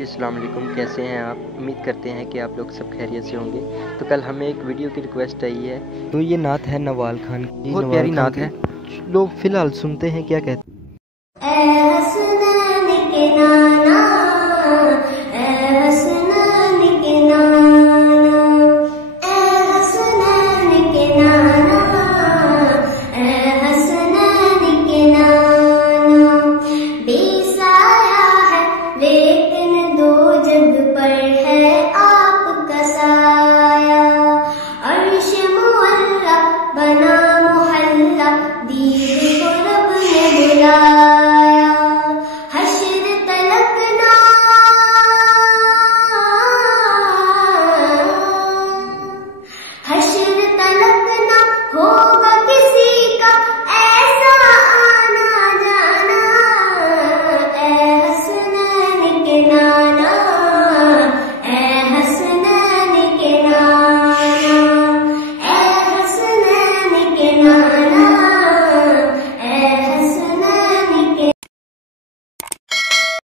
जी अस्सलाम वालेकुम, कैसे हैं आप? उम्मीद करते हैं कि आप लोग सब खैरियत से होंगे। तो कल हमें एक वीडियो की रिक्वेस्ट आई है, तो ये नात है नवाल खान की, बहुत प्यारी नात है। लोग फ़िलहाल सुनते हैं क्या कहते हैं। लेकिन दो जग पर है